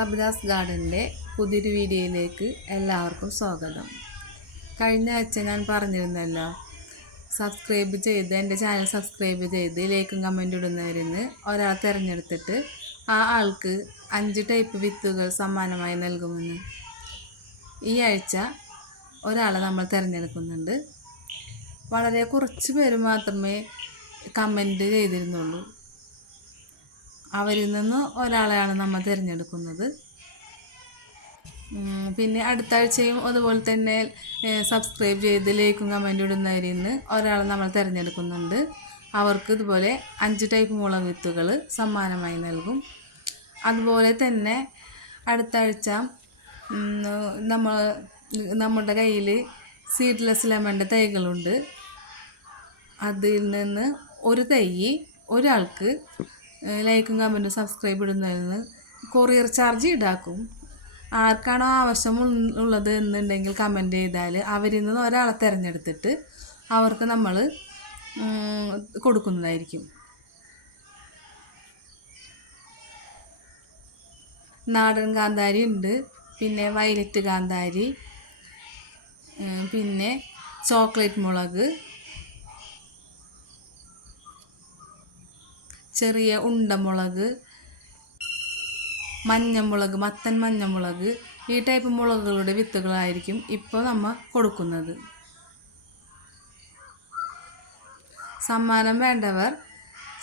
സബിതാസ് ഗാർഡൻ്റെ പുതിയൊരു വീഡിയോയിലേക്ക് എല്ലാവർക്കും സ്വാഗതം. കഴിഞ്ഞ ആഴ്ച ഞാൻ പറഞ്ഞിരുന്നല്ലോ, എൻ്റെ ചാനൽ സബ്സ്ക്രൈബ് ചെയ്ത് ലൈക്കും കമൻറ്റും ഇടുന്നവരിൽ ഒരാളെ തിരഞ്ഞെടുത്തിട്ട് ആ ആൾക്ക് 5 ടൈപ്പ് വിത്തുകൾ സമ്മാനമായി നൽകുമെന്ന്. ഈ ആഴ്ച ഒരാളെ നമ്മൾ തിരഞ്ഞെടുക്കുന്നുണ്ട്. വളരെ കുറച്ച് പേര് മാത്രമേ കമൻറ്റ് ചെയ്തിരുന്നുള്ളൂ. അവരിൽ നിന്ന് ഒരാളെയാണ് നമ്മൾ തിരഞ്ഞെടുക്കുന്നത്. പിന്നെ അടുത്ത ആഴ്ചയും അതുപോലെ തന്നെ സബ്സ്ക്രൈബ് ചെയ്ത് ലൈക്കും കമൻറ്റും ഇടുന്നവരിൽ നിന്ന് ഒരാളെ നമ്മൾ തിരഞ്ഞെടുക്കുന്നുണ്ട്. അവർക്ക് ഇതുപോലെ 5 ടൈപ്പ് മുളക് വിത്തുകൾ സമ്മാനമായി നൽകും. അതുപോലെ തന്നെ അടുത്ത ആഴ്ച നമ്മുടെ കയ്യിൽ സീഡ്ലെസ് ലെമണിൻ്റെ തൈകളുണ്ട്. അതിൽ നിന്ന് ഒരു തൈ ഒരാൾക്ക് ലൈക്കും കമൻറ്റും സബ്സ്ക്രൈബ് ഇടുന്നതിൽ നിന്ന് കൊറിയർ ചാർജ് ഈടാക്കും. ആർക്കാണോ ആവശ്യമുള്ളത് എന്നുണ്ടെങ്കിൽ കമൻറ്റ് ചെയ്താൽ അവരിൽ നിന്ന് ഒരാളെ തിരഞ്ഞെടുത്തിട്ട് അവർക്ക് നമ്മൾ കൊടുക്കുന്നതായിരിക്കും. നാടൻ കാന്താരി ഉണ്ട്, പിന്നെ വയലറ്റ് കാന്താരി, പിന്നെ ചോക്ലേറ്റ് മുളക്, ചെറിയ ഉണ്ടമുളക്, മഞ്ഞമുളക്, മത്തൻ മഞ്ഞമുളക്, ഈ ടൈപ്പ് മുളകുകളുടെ വിത്തുകളായിരിക്കും ഇപ്പോൾ നമ്മൾ കൊടുക്കുന്നത്. സമ്മാനം വേണ്ടവർ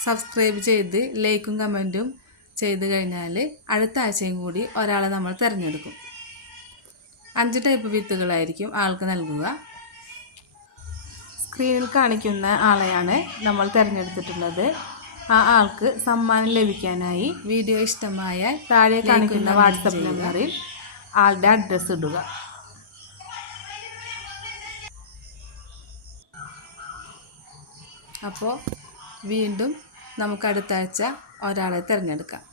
സബ്സ്ക്രൈബ് ചെയ്ത് ലൈക്കും കമൻറ്റും ചെയ്ത് കഴിഞ്ഞാൽ അടുത്ത ആഴ്ചയും കൂടി ഒരാളെ നമ്മൾ തിരഞ്ഞെടുക്കും. 5 ടൈപ്പ് വിത്തുകളായിരിക്കും ആൾക്ക് നൽകുക. സ്ക്രീനിൽ കാണിക്കുന്ന ആളെയാണ് നമ്മൾ തിരഞ്ഞെടുത്തിട്ടുള്ളത്. ആ ആൾക്ക് സമ്മാനം ലഭിക്കാനായി വീഡിയോ ഇഷ്ടമായാൽ താഴെ കാണിക്കുന്ന വാട്സപ്പ് നമ്പറിൽ ആളുടെ അഡ്രസ്സ് ഇടുക. അപ്പോൾ വീണ്ടും നമുക്ക് അടുത്ത ആഴ്ച ഒരാളെ തിരഞ്ഞെടുക്കാം.